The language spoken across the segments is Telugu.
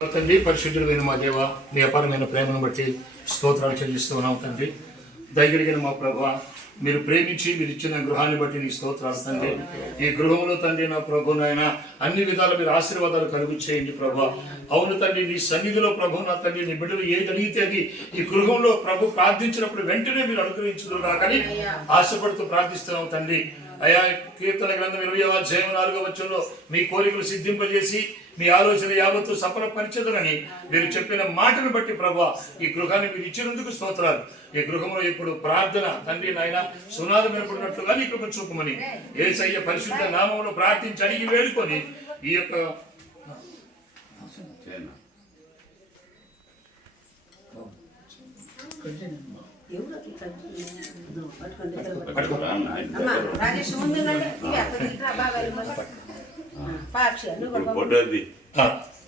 తండ్రి, పరిశుద్ధుడైన మా దేవ, మీ అపారమైన ప్రేమను బట్టి స్తోత్రాలు చెల్లిస్తూ ఉన్నాం తండ్రి. దయగలిగిన మా ప్రభా, మీరు ప్రేమించి మీరు ఇచ్చిన గృహాన్ని బట్టి నీ స్తోత్రాలు తండ్రి. ఈ గృహంలో తండ్రి నా ప్రభు నాయన అన్ని విధాలు మీరు ఆశీర్వాదాలు కలుగు చేయండి ప్రభా. అవును తండ్రి, నీ సన్నిధిలో ప్రభు నా తండ్రి, నీ బిడ్డలు ఏది అడిగితే అది ఈ గృహంలో ప్రభు ప్రార్థించినప్పుడు వెంటనే మీరు అనుగ్రహించుదురు కానీ ఆశపడుతూ ప్రార్థిస్తున్నాం తండ్రి. అయా, కీర్తన గ్రంథం 20వ అధ్యాయం 4వ వచనంలో మీ కోరికలు సిద్ధింపజేసి మీ ఆలోచన యావత్తు సఫలపరిచెదరని మీరు చెప్పిన మాటను బట్టి ప్రభా, ఈ గృహాన్ని మీరు ఇచ్చినందుకు స్తోత్రాలు. ఈ గృహంలో ఇప్పుడు ప్రార్థన తండ్రి నాయన సునాదం వినపడినట్లుగా నీ కృప చూపమని యేసయ్య పరిశుద్ధ నామములో ప్రార్థించి అడిగి వేడుకొని ఈ యొక్క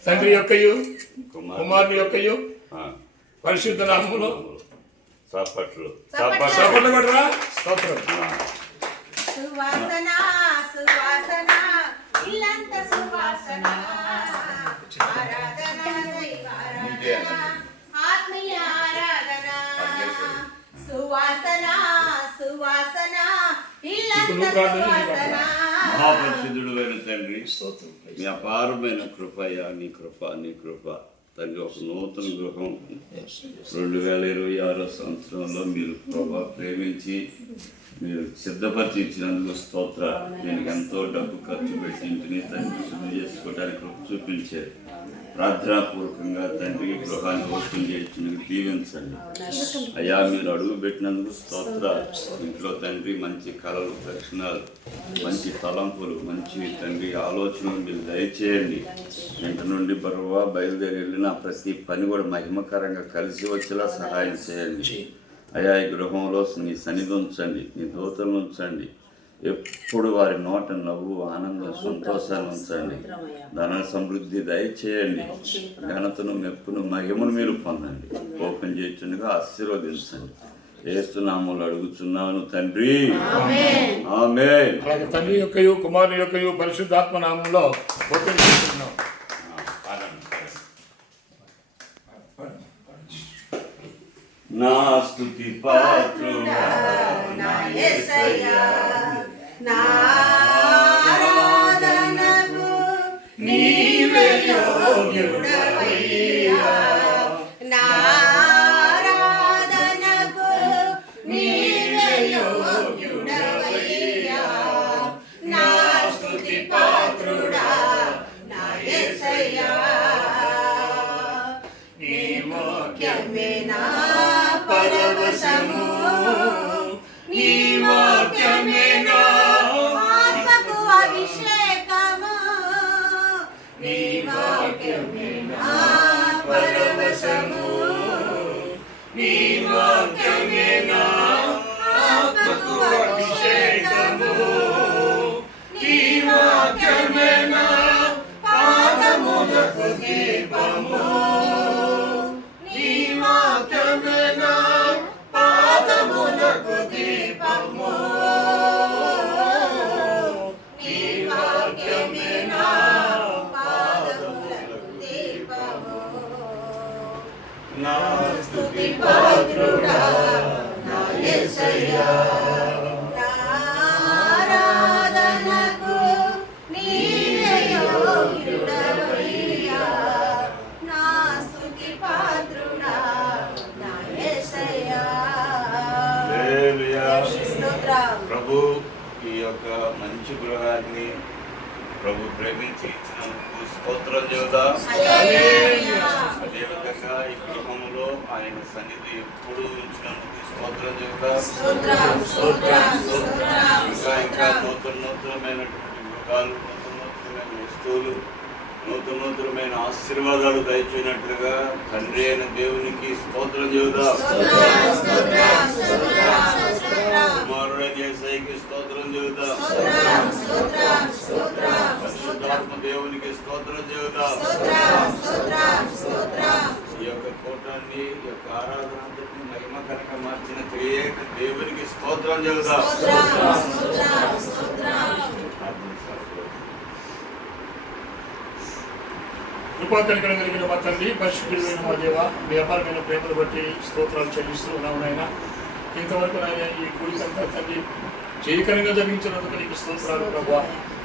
తండ్రి యొక్కయు కుమారుని యొక్కయు పరిశుద్ధ నామములో చప్పట్లు కొట్టరా స్తోత్రం. సువాసన సువాసన ఇల్లంత సువాసన, ఆరాధన దైవారాధన ఆత్మీయ ఆరాధన. సువాసన సువాసన ఇల్లంత సువాసన. మహాపరిశుద్ధుడు అయిన తండ్రి, మీ అపారమైన కృపయ్యా, నీ కృప తండ్రి. ఒక నూతన గృహం 2026 సంవత్సరంలో మీరు ప్రభా ప్రేమించి మీరు సిద్ధపరిచి ఇచ్చినందుకు స్తోత్ర. దీనికి ఎంతో డబ్బు ఖర్చు పెట్టి ఇంటిని తండ్రి శుద్ధి చేసుకోవడానికి కృప చూపించారు. ప్రార్థనాపూర్వకంగా తండ్రి గృహాన్ని ఓపెన్ చేయించినందుకు దీవించండి అయ్యా. మీరు అడుగు పెట్టినందుకు స్తోత్ర. ఇంట్లో తండ్రి మంచి కళలు, దర్శనాలు, మంచి తలంపులు, మంచి తండ్రి ఆలోచనలు మీరు దయచేయండి. ఇంటి నుండి బరువా బయలుదేరి వెళ్ళిన ప్రతి పని కూడా మహిమకరంగా కలిసి వచ్చేలా సహాయం చేయండి అయ్యా. ఈ గృహంలో నీ సన్నిధి ఉంచండి, నీ దూతలు ఉంచండి. ఎప్పుడు వారి నోట నవ్వు, ఆనందం, సంతోషాన్ని ఉంచండి. ధన సమృద్ధి దయచేయండి. ఘనతను, మెప్పును, మహిమను మీరు పొందండి. ఓపెన్ చేయించుండగా ఆశీర్వదించండి. ఏస్తున్నాములు అడుగుతున్నాను తండ్రి, ఆమేన్. తండ్రి యొక్కయు కుమారుని యొక్కయు పరిశుద్ధాత్మ నామంలో ఓపెన్ చేస్తున్నాం. నా స్తుతి పాత్రుడా నా యేసయ్యా, నా ఆరాధనకు నీవే యోగ్యుడవయ్యా. నా ఆరాధనకు నీవే యోగ్యుడవయ్యా. నా స్తుతి పాత్రుడా నా యేసయ్యా. నీ వాక్యమే నా పరవశము, నీ వాక్యమే నా ఆత్మకు అభిషేకము. నీ వాక్యమే నా పరవశము, నీ వాక్యమే నా ఆత్మకు అభిషేకము. నీ వాక్యమే నా పాదములకు దీపము. నీ వాక్యమే నా పాదములకు దీపము. నీ వాక్యమే నా పాదములకు దీపము. నా స్తుతి పాత్రుడా నా యేసయ్యా, నా ఆరాధనకు నీవే యోగ్యుడవయ్యా. నా స్తుతి పాత్రుడా నా యేసయ్యా. స్తోత్రం. ప్రభు ఈ యొక్క మంచి గృహాన్ని ప్రభు ప్రేమించి ఇచ్చినందుకు స్తోత్రం చెబుదాం. అదేవిధంగా ఈ గృహంలో ఆయన సన్నిధి ఎప్పుడు ఉంచినందుకు స్తోత్రం చెబుదాం. ఇంకా నూతనమైనటువంటి గృహాలు, నూతనమైన వస్తువులు, నూతనమైన ఆశీర్వాదాలు దయచేసినట్లుగా తండ్రి అయిన దేవునికి స్తోత్రం చెబుదాం. కుమారుడైన యేసయ్యకి స్తోత్రం చెబుదాం. పరిశుద్ధాత్మ దేవునికి స్తోత్రం చెబుదాం. ఈ యొక్క కూటాన్ని, ఈ యొక్క ఆరాధన అంతటిని మహిమకరంగా మార్చిన త్రియేక దేవునికి స్తోత్రం చెబుదాం. కృపాకనికరం కలిగిన మా తండ్రి, పరిశుద్ధుడైన మా దేవ, మీ అపారమైన ప్రేమను బట్టి స్తోత్రాలు చెల్లిస్తూ ఉన్నాము నాయన. ఇంతవరకు నాయన ఈ కూడికంతా తండ్రి జయకరంగా జరిగించినందుకు నీకు స్తోత్రాలు ప్రభువా.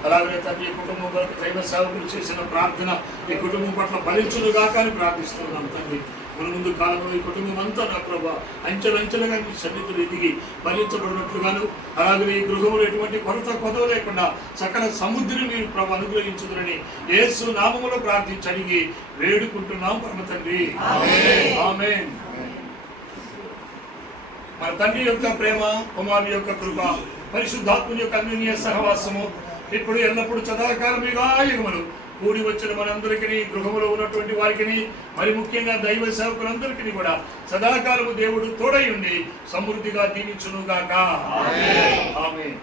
అలాగనే తండ్రి ఈ కుటుంబం వరకు దైవ సేవకులు చేసిన ప్రార్థన ఈ కుటుంబం పట్ల ఫలించునుగాక అని ప్రార్థిస్తున్నాం తండ్రి. మన ముందు కాలంలో ఈ కుటుంబం అంతా నా ప్రభా అంచెలంచెలుగా నీ సన్నిధిలో ఎదిగి ఫలించబడినట్లుగాను, అలాగే ఈ గృహంలో ఎటువంటి కొరత కొదవ లేకుండా సకల సముద్రం మీరు ప్రభు అనుగ్రహించుదురని యేసు నామములో ప్రార్థించి అడిగి వేడుకుంటున్నాం పరమ తండ్రి. ఆమేన్. మన తండ్రి యొక్క ప్రేమ, కుమారుని యొక్క కృప, పరిశుద్ధాత్ముని యొక్క అన్యోన్య సహవాసము ఇప్పుడు ఎల్లప్పుడు సదాకాలముగా యుగములు కూడి వచ్చిన మనందరికీ, గృహములో ఉన్నటువంటి వారికి, మరి ముఖ్యంగా దైవ సేవకులందరికీ కూడా సదాకాలము దేవుడు తోడై ఉండి సమృద్ధిగా దీవించునుగాక. ఆమేన్.